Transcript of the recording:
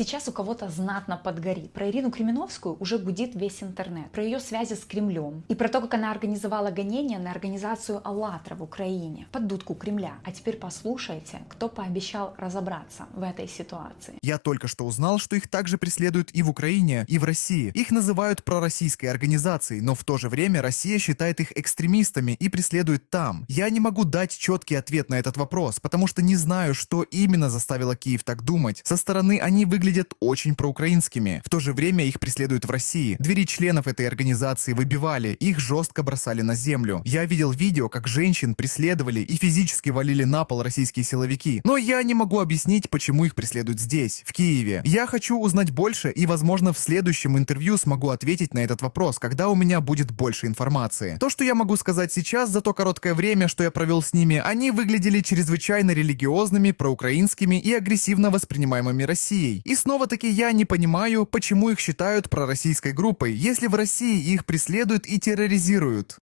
Сейчас у кого-то знатно подгорит. Про Ирину Кременовскую уже гудит весь интернет. Про ее связи с Кремлем. И про то, как она организовала гонения на организацию «АЛЛАТРА» в Украине. Под дудку Кремля. А теперь послушайте, кто пообещал разобраться в этой ситуации. Я только что узнал, что их также преследуют и в Украине, и в России. Их называют пророссийской организацией, но в то же время Россия считает их экстремистами и преследует там. Я не могу дать четкий ответ на этот вопрос, потому что не знаю, что именно заставило Киев так думать. Со стороны они выглядят очень проукраинскими. В то же время их преследуют в России. Двери членов этой организации выбивали, их жестко бросали на землю. Я видел видео, как женщин преследовали и физически валили на пол российские силовики. Но я не могу объяснить, почему их преследуют здесь, в Киеве. Я хочу узнать больше и, возможно, в следующем интервью смогу ответить на этот вопрос, когда у меня будет больше информации. То, что я могу сказать сейчас за то короткое время, что я провел с ними, они выглядели чрезвычайно религиозными, проукраинскими и агрессивно воспринимаемыми Россией. И снова-таки я не понимаю, почему их считают пророссийской группой, если в России их преследуют и терроризируют.